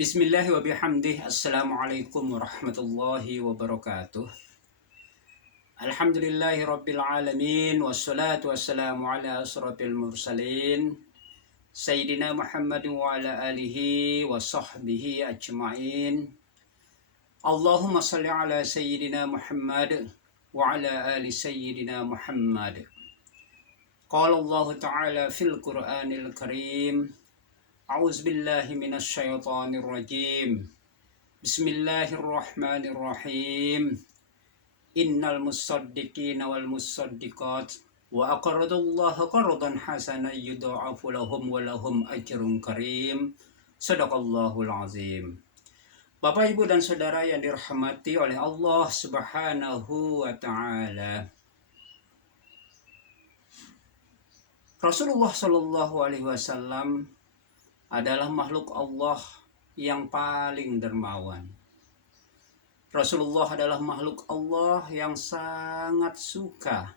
Bismillah wa bihamdih. Assalamualaikum warahmatullahi wabarakatuh. Alhamdulillahi rabbil alamin. Wassalatu wassalamu ala asrafil mursalin Sayyidina Muhammad wa ala alihi wa sahbihi ajma'in. Allahumma salli ala Sayyidina Muhammad wa ala ali Sayyidina Muhammad. Qala Allah ta'ala fil Qur'anil Karim. A'udzu billahi minasy syaithanir rajim. Bismillahirrahmanirrahim. Innal musaddiqina wal musaddiqat wa aqradullaha qardan hasanan yudha'afu lahum wa lahum ajrun karim. Shadaqallahul azim. Bapak, Ibu dan Saudara yang dirahmati oleh Allah Subhanahu wa taala. Rasulullah Shallallahu alaihi wasallam adalah makhluk Allah yang paling dermawan. Rasulullah adalah makhluk Allah yang sangat suka,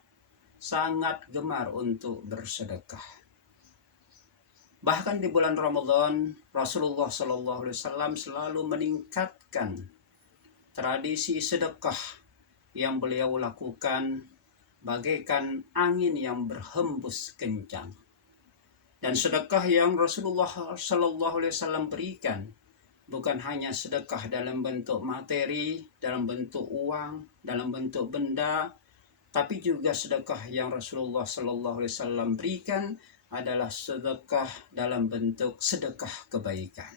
sangat gemar untuk bersedekah. Bahkan di bulan Ramadan, Rasulullah SAW selalu meningkatkan tradisi sedekah yang beliau lakukan bagaikan angin yang berhembus kencang. Dan sedekah yang Rasulullah SAW berikan bukan hanya sedekah dalam bentuk materi, dalam bentuk uang, dalam bentuk benda, tapi juga sedekah yang Rasulullah SAW berikan adalah sedekah dalam bentuk sedekah kebaikan.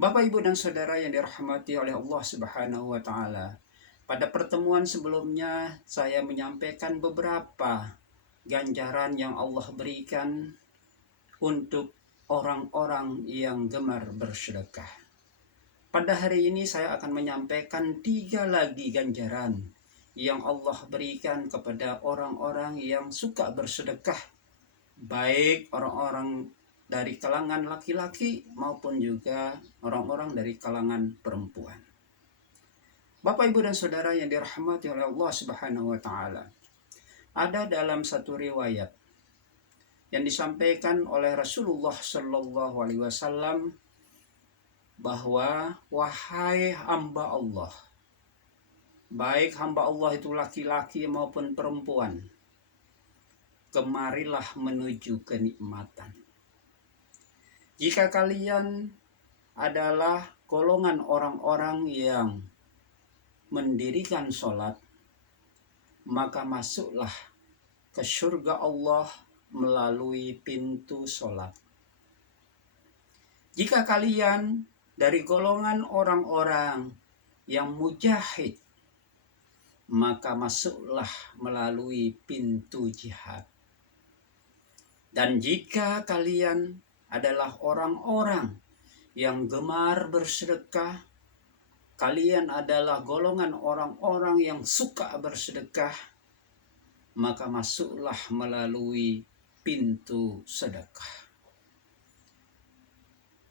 Bapak, Ibu dan Saudara yang dirahmati oleh Allah Subhanahu wa taala, pada pertemuan sebelumnya saya menyampaikan beberapa ganjaran yang Allah berikan untuk orang-orang yang gemar bersedekah. Pada hari ini saya akan menyampaikan 3 lagi ganjaran yang Allah berikan kepada orang-orang yang suka bersedekah, baik orang-orang dari kalangan laki-laki maupun juga orang-orang dari kalangan perempuan. Bapak, Ibu dan Saudara yang dirahmati oleh Allah Subhanahu wa taala, ada dalam satu riwayat yang disampaikan oleh Rasulullah Shallallahu alaihi wasallam bahwa wahai hamba Allah, baik hamba Allah itu laki-laki maupun perempuan, kemarilah menuju kenikmatan. Jika kalian adalah golongan orang-orang yang mendirikan sholat, maka masuklah ke surga Allah melalui pintu sholat. Jika kalian dari golongan orang-orang yang mujahid, maka masuklah melalui pintu jihad. Dan jika kalian adalah orang-orang yang gemar bersedekah, kalian adalah golongan orang-orang yang suka bersedekah, maka masuklah melalui pintu sedekah.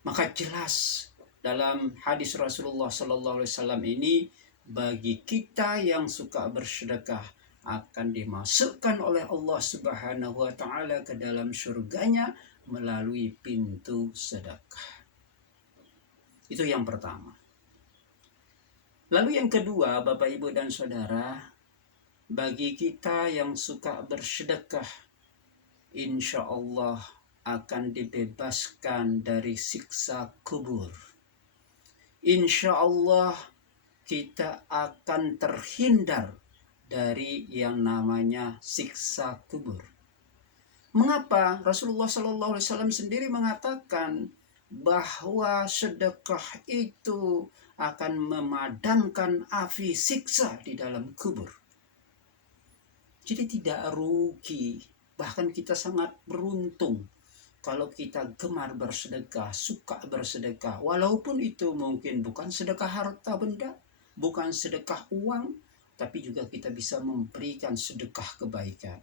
Maka jelas dalam hadis Rasulullah SAW ini, bagi kita yang suka bersedekah akan dimasukkan oleh Allah Subhanahu wa taala ke dalam surganya melalui pintu sedekah. Itu yang pertama. Lalu yang kedua, Bapak, Ibu dan Saudara, bagi kita yang suka bersedekah, insya Allah akan dibebaskan dari siksa kubur. Insya Allah kita akan terhindar dari yang namanya siksa kubur. Mengapa? Rasulullah SAW sendiri mengatakan bahwa sedekah itu akan memadamkan api siksa di dalam kubur. Jadi tidak rugi, bahkan kita sangat beruntung kalau kita gemar bersedekah, suka bersedekah. Walaupun itu mungkin bukan sedekah harta benda, bukan sedekah uang, tapi juga kita bisa memberikan sedekah kebaikan.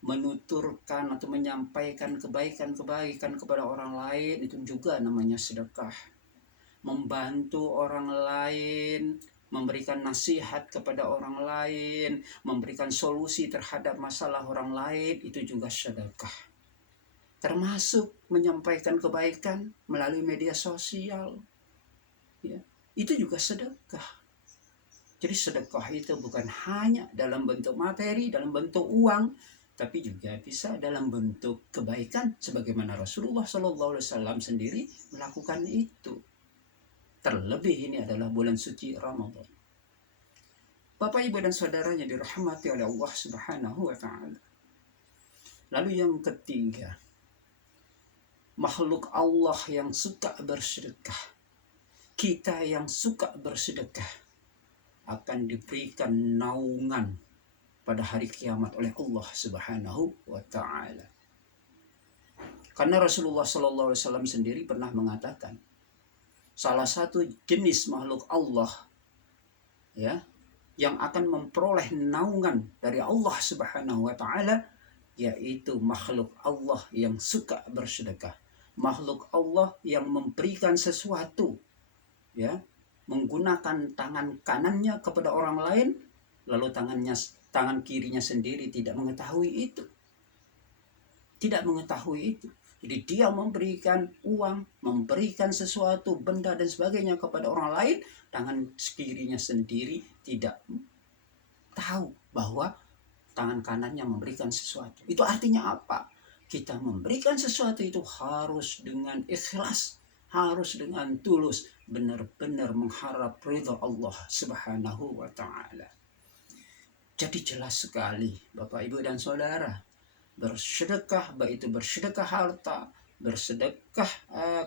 Menuturkan atau menyampaikan kebaikan-kebaikan kepada orang lain, itu juga namanya sedekah. Membantu orang lain, memberikan nasihat kepada orang lain, memberikan solusi terhadap masalah orang lain, itu juga sedekah. termasuk menyampaikan kebaikan melalui media sosial. Ya, itu juga sedekah. Jadi sedekah itu bukan hanya dalam bentuk materi, dalam bentuk uang, tapi juga bisa dalam bentuk kebaikan, sebagaimana Rasulullah SAW sendiri melakukan itu. Terlebih ini adalah bulan suci Ramadan. Bapak, Ibu, dan saudaranya dirahmati oleh Allah Subhanahu wa Ta'ala. Lalu yang ketiga, makhluk Allah yang suka bersedekah, kita yang suka bersedekah, akan diberikan naungan pada hari kiamat oleh Allah Subhanahu wa Ta'ala. Karena Rasulullah SAW sendiri pernah mengatakan, salah satu jenis makhluk Allah ya yang akan memperoleh naungan dari Allah Subhanahu wa Ta'ala, yaitu makhluk Allah yang suka bersedekah, makhluk Allah yang memberikan sesuatu, ya, menggunakan tangan kanannya kepada orang lain, lalu tangan kirinya sendiri tidak mengetahui itu. Jadi dia memberikan uang, memberikan sesuatu, benda dan sebagainya kepada orang lain, tangan kirinya sendiri tidak tahu bahwa tangan kanannya memberikan sesuatu. Itu artinya apa? Kita memberikan sesuatu itu harus dengan ikhlas, harus dengan tulus, benar-benar mengharap ridha Allah Subhanahu wa Ta'ala. Jadi jelas sekali Bapak, Ibu, dan Saudara, bersedekah, baik itu bersedekah harta, bersedekah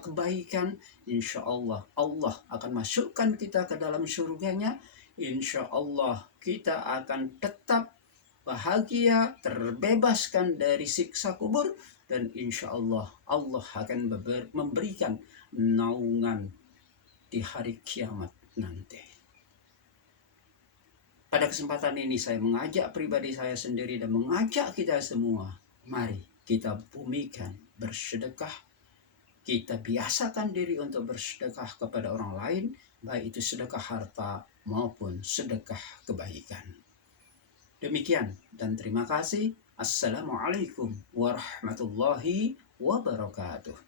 kebaikan, insya Allah Allah akan masukkan kita ke dalam surganya. Insya Allah kita akan tetap bahagia, terbebaskan dari siksa kubur, dan insya Allah Allah akan memberikan naungan di hari kiamat nanti. Pada kesempatan ini saya mengajak pribadi saya sendiri dan mengajak kita semua, mari kita bumikan bersedekah. Kita biasakan diri untuk bersedekah kepada orang lain, baik itu sedekah harta maupun sedekah kebaikan. Demikian dan terima kasih. Assalamualaikum warahmatullahi wabarakatuh.